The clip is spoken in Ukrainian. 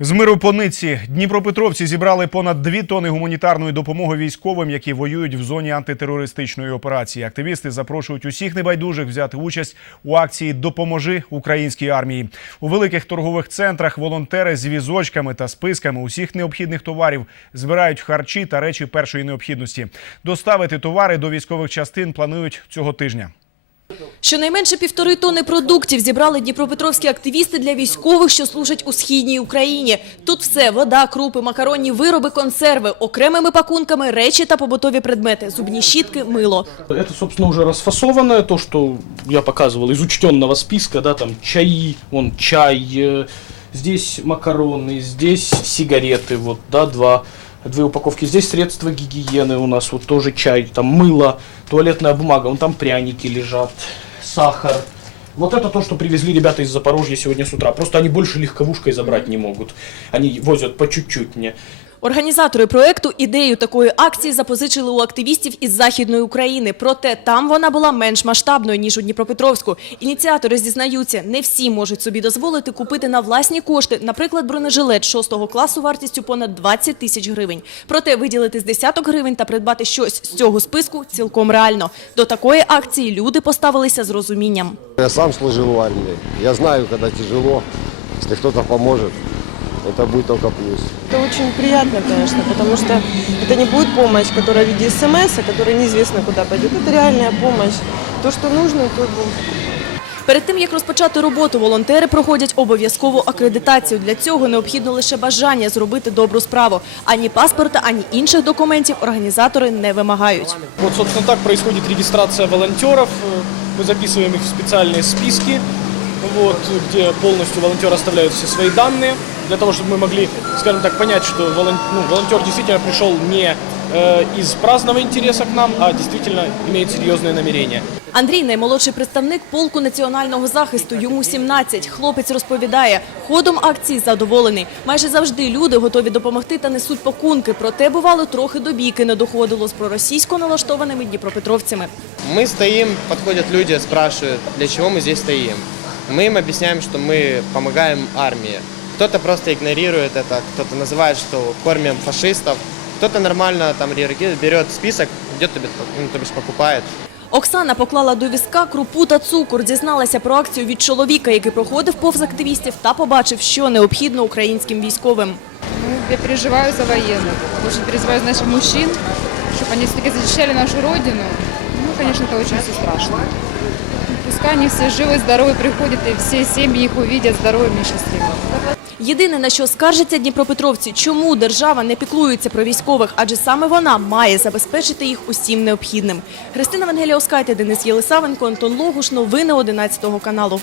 З миру по ниці Дніпропетровці зібрали понад дві тони гуманітарної допомоги військовим, які воюють в зоні антитерористичної операції. Активісти запрошують усіх небайдужих взяти участь у акції Допоможи українській армії. У великих торгових центрах волонтери з візочками та списками усіх необхідних товарів збирають харчі та речі першої необхідності. Доставити товари до військових частин планують цього тижня. Щонайменше півтори тони продуктів зібрали дніпропетровські активісти для військових, що служать у східній Україні. Тут все – вода, крупи, макаронні вироби, консерви, окремими пакунками, речі та побутові предмети, зубні щітки, мило. Это, собственно, уже расфасованное, то, что я показывал из учтенного списка, да, там чаи, вон чай, э, здесь макароны, здесь сигареты, вот, да, два, Две упаковки, здесь средства гигиены у нас, вот тоже чай, там мыло, туалетная бумага, вон там пряники лежат, сахар. Вот это то, что привезли ребята из Запорожья сегодня с утра. Просто они больше легковушкой забрать не могут. Они возят по чуть-чуть мне. Організатори проекту ідею такої акції запозичили у активістів із Західної України. Проте там вона була менш масштабною, ніж у Дніпропетровську. Ініціатори зізнаються, не всі можуть собі дозволити купити на власні кошти, наприклад, бронежилет шостого класу вартістю понад 20 тисяч гривень. Проте виділити з десяток гривень та придбати щось з цього списку цілком реально. До такої акції люди поставилися з розумінням. Я сам служил в армии. Я знаю, когда тяжело. Если кто-то поможет, это будет только плюс. Это очень приятно, конечно, потому что это не будет помощь, которая в виде смс, которая неизвестно куда пойдет. Это реальная помощь. То, что нужно, то будет. Перед тим, як розпочати роботу, волонтери проходять обов'язкову акредитацію. Для цього необхідно лише бажання зробити добру справу. Ані паспорта, ані інших документів організатори не вимагають. Вот, собственно, так происходит регистрация волонтеров. Э, Мы записываем их в специальные списки, вот, где полностью волонтеры оставляют все свои данные, для того, чтобы мы могли, скажем так, понять, что волон- ну, волонтер действительно пришел не э, из праздного интереса к нам, а действительно имеет серьезные намерения. Андрій – наймолодший представник полку національного захисту. Йому 17. Хлопець розповідає, ходом акції задоволений. Майже завжди люди готові допомогти та несуть пакунки. Проте, бувало, трохи до бійки не доходило з проросійсько налаштованими дніпропетровцями. Мы стоим, подходят люди, спрашивают, для чего мы здесь стоим. Мы им объясняем, что мы помогаем армии. Кто-то просто игнорирует это, кто-то называет, что кормим фашистов, кто-то нормально там реагирует, берет список, идет, ну, то бишь покупает. Оксана поклала до візка крупу та цукор, дізналася про акцію від чоловіка, який проходив повз активістів та побачив, що необхідно українським військовим. Ну, я переживаю за военных. Очень переживаю за наших мужчин, чтобы они все-таки защищали нашу родину. Ну, конечно, это очень все страшно. Пускай они все живы, здоровы приходят, и все семьи их увидят здоровыми и счастливыми. Єдине, на що скаржаться дніпропетровці, чому держава не піклується про військових, адже саме вона має забезпечити їх усім необхідним. Христина Вангелія Оскайте, Денис Єлисавенко, Антон Логуш. Новини 11 каналу.